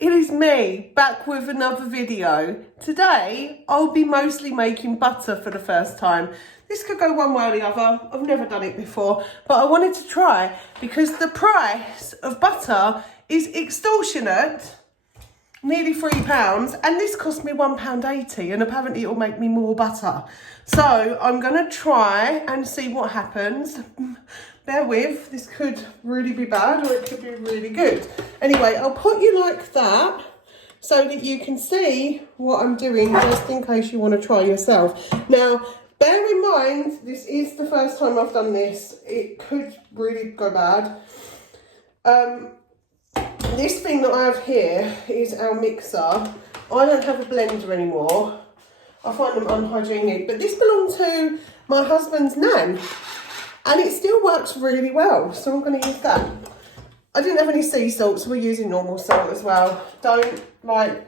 it is me, back with another video. Today, I'll be mostly making butter for the first time. This could go one way or the other. I've never done it before, but I wanted to try because the price of butter is extortionate, nearly £3, and this cost me £1.80, and apparently it'll make me more butter. So I'm gonna try and see what happens. Bear with, this could really be bad or it could be really good. Anyway, I'll put you like that so that you can see what I'm doing just in case you want to try yourself. Now, bear in mind, this is the first time I've done this. It could really go bad. This thing that I have here is our mixer. I don't have a blender anymore. I find them unhygienic, but this belonged to my husband's nan. And it still works really well, so I'm going to use that. I didn't have any sea salt, so we're using normal salt as well. Don't,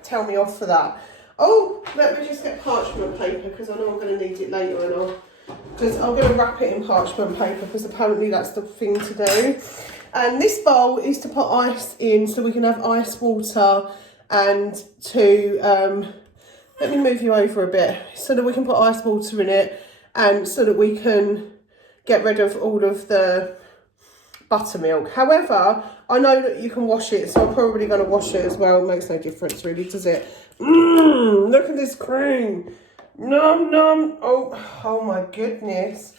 tell me off for that. Oh, let me just get parchment paper, because I know I'm going to need it later on. Because I'm going to wrap it in parchment paper, because apparently that's the thing to do. And this bowl is to put ice in, so we can have ice water, and to, let me move you over a bit, so that we can put ice water in it, and so that we can get rid of all of the buttermilk. However, I know that you can wash it, so I'm probably going to wash it as well. It makes no difference really, does it? Look at this cream. Nom nom. Oh my goodness.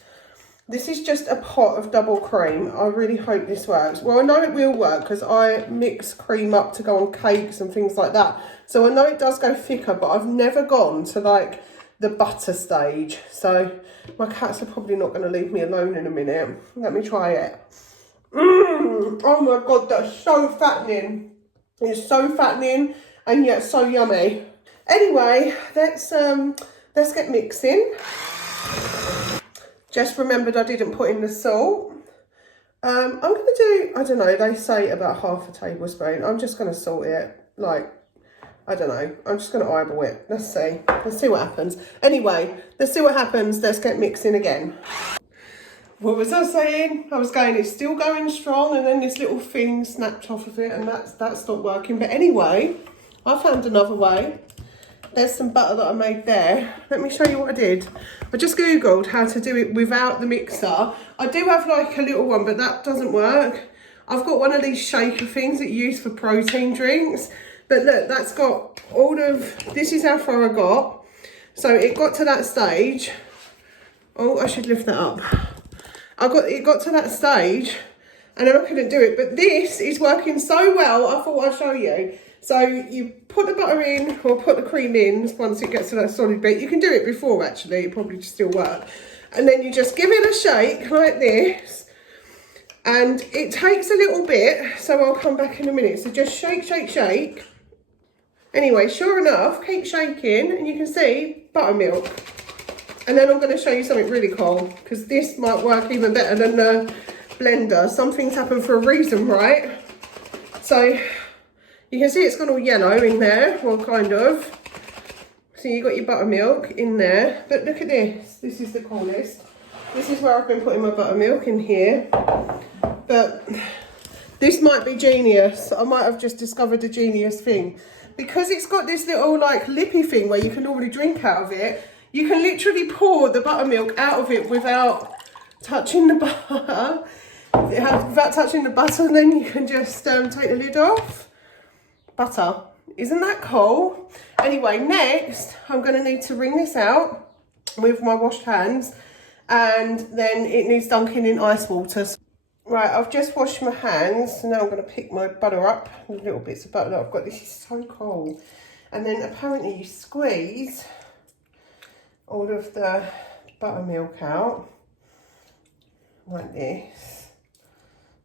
This is just a pot of double cream. I really hope this works. Well, I know it will work because I mix cream up to go on cakes and things like that. So I know it does go thicker, but I've never gone to the butter stage. So my cats are probably not going to leave me alone in a minute. Let me try it. Oh my God, that's so fattening. It's so fattening and yet so yummy. Anyway, let's get mixing. Just remembered I didn't put in the salt. I'm going to do, I don't know, they say about half a tablespoon. I'm just going to salt it, I don't know. I'm just going to eyeball it. Let's see what happens. Anyway, let's see what happens. Let's get mixing again. What was I saying? I was going, it's still going strong, and then this little thing snapped off of it, and that's not working. But anyway, I found another way. There's some butter that I made there. Let me show you what I did. I just Googled how to do it without the mixer. I do have a little one, but that doesn't work. I've got one of these shaker things that you use for protein drinks. But look, that's got all of, this is how far I got. So it got to that stage. Oh, I should lift that up. It got to that stage and then I couldn't do it. But this is working so well, I thought I'd show you. So you put the butter in or put the cream in once it gets to that solid bit. You can do it before actually, it probably just still work. And then you just give it a shake like this. And it takes a little bit, so I'll come back in a minute. So just shake, shake, shake. Anyway, sure enough, keep shaking and you can see buttermilk. And then I'm going to show you something really cool because this might work even better than the blender. Some things happen for a reason, right? So you can see it's got all yellow in there, well, kind of. So you got your buttermilk in there. But look at this. This is the coolest. This is where I've been putting my buttermilk in here. But this might be genius. I might have just discovered a genius thing. Because it's got this little lippy thing where you can normally drink out of it, you can literally pour the buttermilk out of it without touching the butter. Without touching the butter, and then you can just take the lid off. Butter. Isn't that cool? Anyway, next I'm going to need to wring this out with my washed hands, and then it needs dunking in ice water. Right, I've just washed my hands, so now I'm going to pick my butter up, the little bits of butter that I've got. This is so cool. And then apparently you squeeze all of the buttermilk out, like this.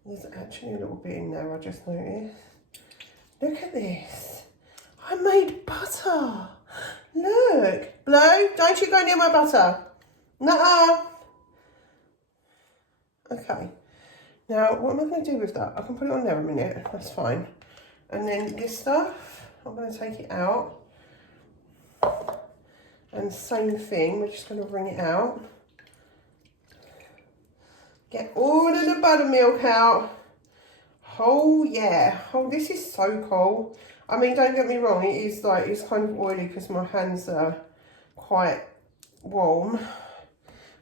There's actually a little bit in there, I just noticed. Look at this. I made butter. Look. Blue, don't you go near my butter. Nuh-uh. Okay. Now, what am I going to do with that? I can put it on there a minute, that's fine. And then this stuff, I'm going to take it out. And same thing, we're just going to wring it out. Get all of the buttermilk out. Oh yeah, oh this is so cool. I mean, don't get me wrong, it is like, it's kind of oily because my hands are quite warm.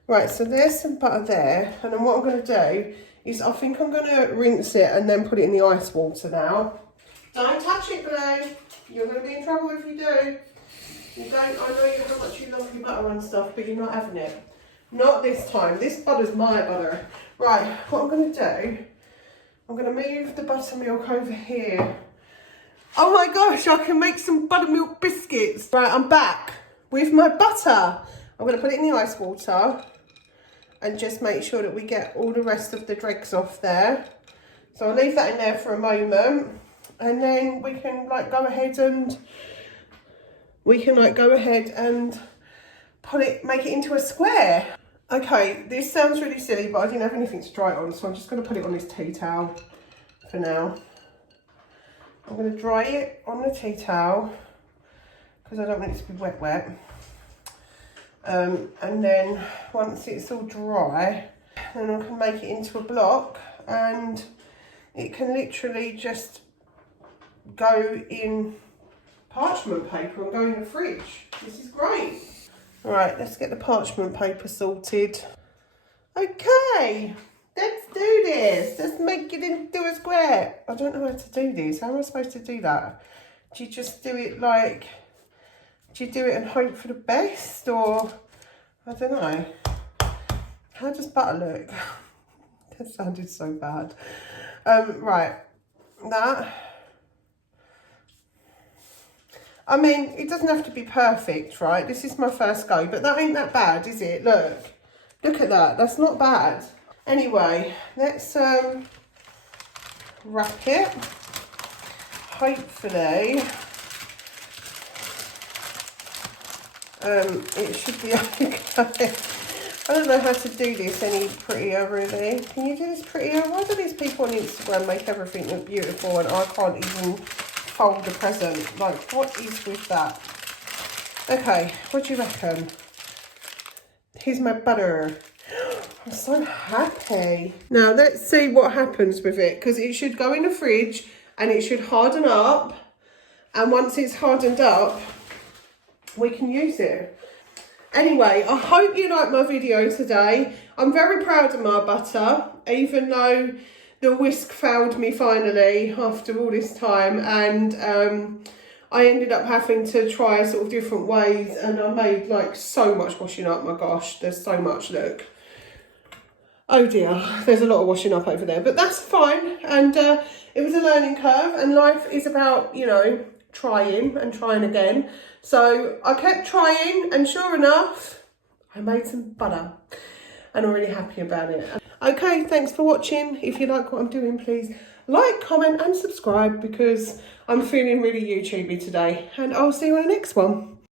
Right, so there's some butter there, and then what I'm going to do is I think I'm going to rinse it and then put it in the ice water now. Don't touch it, Blue. You're going to be in trouble if you do. You don't, I know how much you love your butter and stuff, but you're not having it. Not this time. This butter's my butter. Right, what I'm going to do, I'm going to move the buttermilk over here. Oh my gosh, I can make some buttermilk biscuits. Right, I'm back with my butter. I'm going to put it in the ice water and just make sure that we get all the rest of the dregs off there. So I'll leave that in there for a moment, and then we can like go ahead and make it into a square. Okay, this sounds really silly, but I didn't have anything to dry it on, so I'm just going to put it on this tea towel for now. I'm going to dry it on the tea towel because I don't want it to be wet. And then once it's all dry, then I can make it into a block, and it can literally just go in parchment paper and go in the fridge. This is great. All right, let's get the parchment paper sorted. Okay, let's do this. Let's make it into a square. I don't know how to do this. How am I supposed to do that? Do you just do it like, do you do it and hope for the best, or I don't know. How does butter look? That sounded so bad. Right, that. I mean, it doesn't have to be perfect, right? This is my first go, but that ain't that bad, is it? Look at that. That's not bad. Anyway, let's wrap it. Hopefully, it should be okay. I don't know how to do this any prettier, really. Can you do this prettier? Why do these people on Instagram make everything look beautiful and I can't even fold the present? Like, what is with that? Okay, what do you reckon? Here's my butter. I'm so happy. Now, let's see what happens with it, because it should go in the fridge and it should harden up. And once it's hardened up, we can use it. Anyway, I hope you liked my video today. I'm very proud of my butter, even though the whisk failed me finally after all this time, and I ended up having to try sort of different ways, and I made like so much washing up. My gosh, there's so much, look. Oh dear, there's a lot of washing up over there, but that's fine. And it was a learning curve, and life is about, you know, trying and trying again. So I kept trying, and sure enough, I made some butter, and I'm really happy about it. Okay, thanks for watching. If you like what I'm doing, please like, comment and subscribe, because I'm feeling really YouTubey today, and I'll see you on the next one.